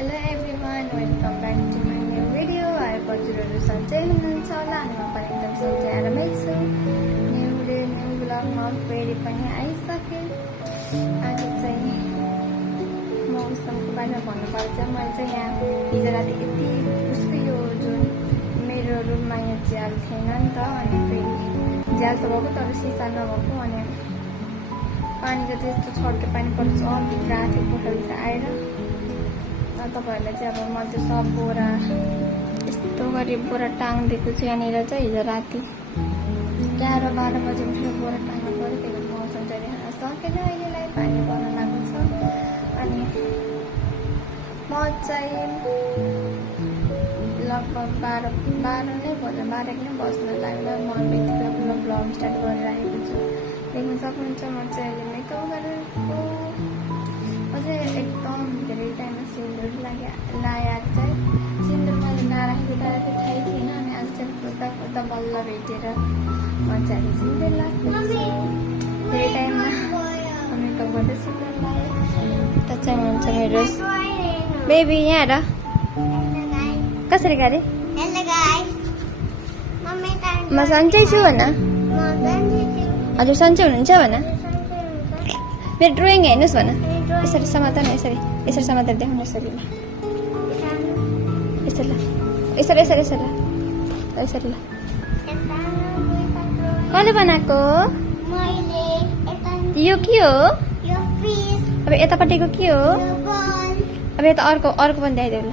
Hello everyone, welcome back to my new video. I hope हजुरहरु सन्चै हुनुहुन्छ होला अनि म पनि एकदम सन्चै आरामै छु। न्यू डे न्यू ब्लगमा फेरि पनि आइसके। आज चाहिँ मौसमको बारेमा भन्नुपर्छ। मैले चाहिँ यहाँ हिजो राति यति उसको यो जुन मेरो रुममा यहाँ झ्याल थिएन नि त, अनि फेरि झ्याल त भएको तर सिसा नभएको, अनि पानीको त्यस्तो छड्के पानी पर्छ भित्र आएको कोठाभित्र आएर तपाईहरुलाई चाहिँ अब म त्यो सब बोरा यस्तो गरी बोरा टाङ्दिएको छु। यहाँनिर चाहिँ हिजो राति 11-12 बजे उठेर बोरा टाङ्नु पऱ्यो, त्यही मौसम चाहिँ सकेन अहिलेलाई, पानी पर्न लागेको छ। अनि म चाहिँ लगभग 12 नै बज्यो, 12 नै बज्न लाग्दा म यतिखेर ब्लग स्टार्ट गरिरहेको छु। देख्न सक्नुहुन्छ म चाहिँ अहिले मेकअप गरेको अझै एकदम धेरै टाइममा सिन्दुर लाएर चाहिँ सिन्दुर मैले नराखेको डाँडा थाहै थिएन, अनि आज चाहिँ कुर्ता बल्ल भेटेर म चाहिँ सिन्दुर लाग्दैछु। धेरै टाइममा मेकअप गर्दै सिन्दुर लगाएँ त चाहिँ हुन्छ मेरो बेबी। यहाँ र कसरी गरे म सन्चै छु भन, हजुर सन्चै हुनुहुन्छ भन, मेरो ड्रइङ हेर्नुहोस् भन, यसरी समातेर यसरी यसरी समातेर देखाउनु, यसरी ल यसरी ल यसरी यसरी यसरी ल यसरी ल। कसले बनाएको यो के हो? अब यतापट्टिको के हो? अब यता अर्को पनि देखाइदेऊ ल।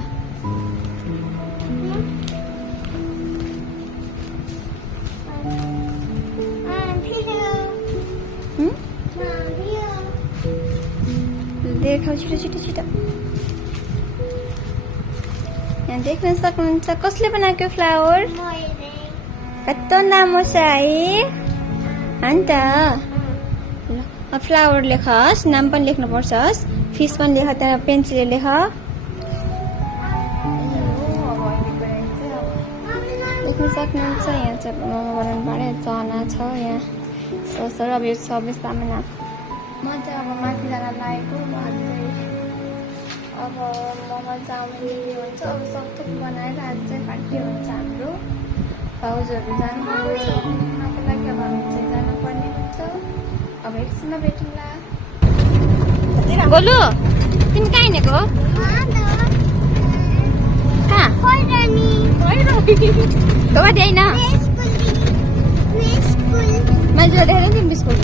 देखाऊ छिटो छिटो छिटो। यहाँ देख्न सक्नुहुन्छ कसले बनाएको फ्लावर? कस्तो लामो छ है अन्त। ल अब फ्लावर लेखस्, नाम पनि लेख्नुपर्छ, फिस पनि लेख, त्यहाँ पेन्सिलले लेख। देख्न सक्नुहुन्छ यहाँ चाहिँ मोमो बनाउनु पर्यो, चना छ यहाँ ससर, अब यो सबै सामान म चाहिँ अब माथि जान लागेको। अब मोमो चाउमिन हुन्छ, अब सब थोक बनाएर आज चाहिँ पार्टी हुन्छ हाम्रो। भाउजूहरू जानुपर्छ उहाँको लागि, अब हामी चाहिँ जानुपर्ने हुन्छ। अब एकछिनमा भेटौँला। गोलु तिमी कहाँ हिँडेको? कहाँ गवादी होइन मैले जो देखेर नि बिस्कुट।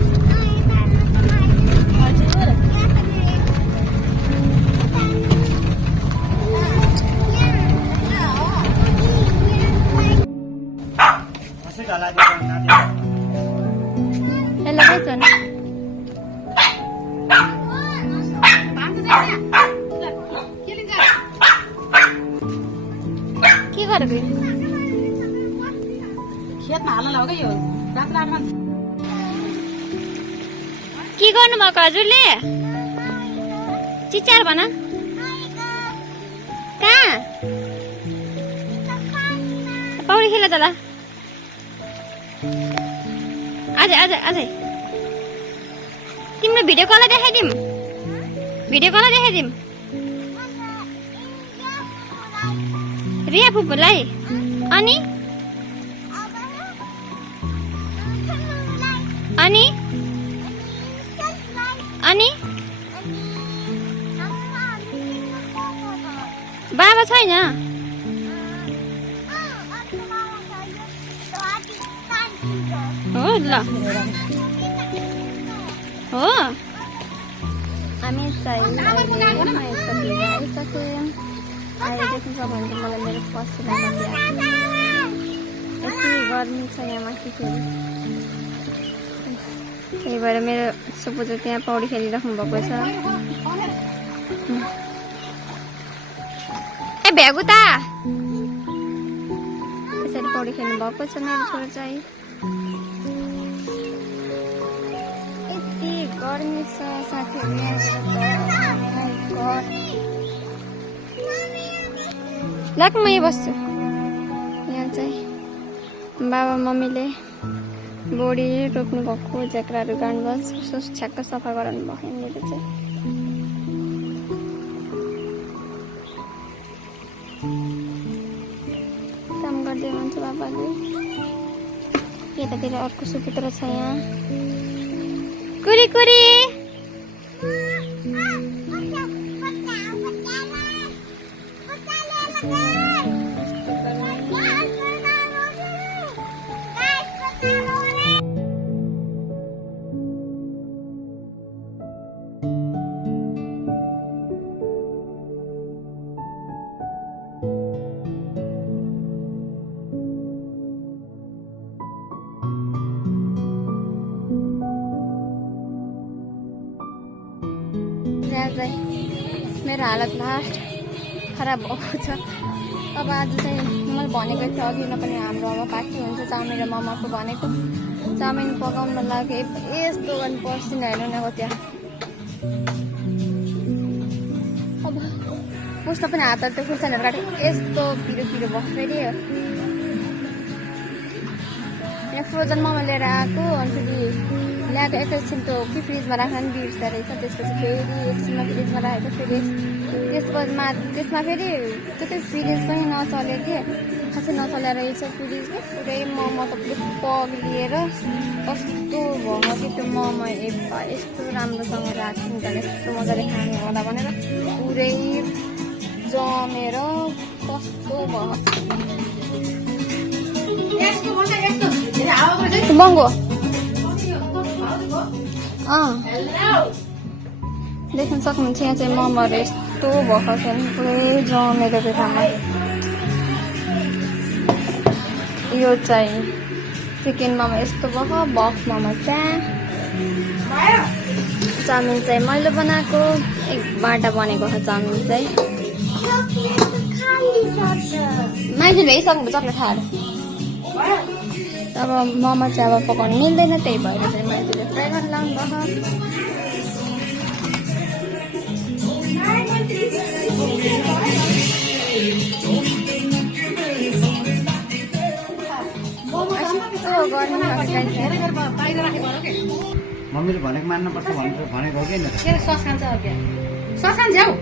के गरेको खेतमा हाल्न लाग्यो यो रातरातमा। के गर्नु भएको हजुरले? चिचार भन। कहाँ पौडी खेल त ल। अझै अझै अझै तिम्रो भिडियो कललाई देखाइदिउँ, भिडियो कललाई देखाइदिउँ रिया फुपूलाई। अनि अनि अनि बाबा छैन? हो ल हो हामी चाहिँ आइसक्यौँ। अहिले देख्नु सक्नुहुन्छ मलाई मेरो पसिना यति गर्मी छ यहाँ माथि फेरि, त्यही भएर मेरो सुपुजो त्यहाँ पौडी खेलिराख्नु भएको छ। ए भ्यागु त यसरी पौडी खेल्नु भएको छ मेरो छोरो चाहिँ। यति गर्मी छ साथीहरू यहाँ लाग्नु म यहाँ बस्छु। यहाँ चाहिँ बाबा मम्मीले बोडी रोप्नु भएको, झ्याक्राहरू गाड्नुभयो, छ्याक्क सफा गराउनु भयो। यहाँनिर चाहिँ काम गर्दै हुनुहुन्छ बाबाले। यतातिर अर्को सुपुत्र छ यहाँ। कुरी कुरी मेरो हालत लास्ट खराब भएको छ। अब आज चाहिँ मैले भनेको थिएँ अघि न पनि हाम्रो अब पार्टी हुन्छ चाउमिन र मोमोको भनेको। चाउमिन पकाउन लागि यस्तो गर्नु पर्सिन हेर्नु न त्यहाँ। अब पुस्न पनि हातहरू त्यो खुर्सानीहरू काटेँ यस्तो पिरो पिरो भयो फेरि। यहाँ फ्रोजन मोमो लिएर आएको अनि फेरि ल्याएको एकैछिन त्यो कि फ्रिजमा राख्न पनि बिर्स्दो रहेछ। त्यसपछि फेरि एकछिनमा फ्रिजमा राखेको फेरि त्यसमा फेरि त्यो फ्रिज पनि नचल्यो कि खासै नचलेर रहेछ फ्रिज पुरै मोमो त पुरै पग्लिएर कस्तो भयो कि त्यो मोमो यस्तो राम्रोसँग राख्नु त यस्तो मजाले खानु होला भनेर पुरै जमेर कस्तो भयो। महँगो देख्न सक्नुहुन्छ यहाँ चाहिँ मोमोहरू यस्तो भएको छ नि पुरै जमेर बेलामा। यो चाहिँ चिकन मोमो यस्तो भयो। बफ मोमो चाहिँ चाउमिन चाहिँ मैले बनाएको एक बाटा बनेको छ चाउमिन चाहिँ। मान्छेले ल्याइसक्नु चक्लेट खाएर अब मोमो चाहिँ अब पकाउनु मिल्दैन त्यही भएर चाहिँ मान्छेले फ्राई गर्न लाउनु मम्मीले भनेको मान्नुपर्छ भनेर भनेको हो कि सस खान्छ हो क्या सस खान्छ हौ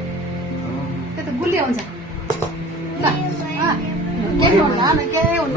त्यो त गुलियो हुन्छ ल के हुन्न के हुन्न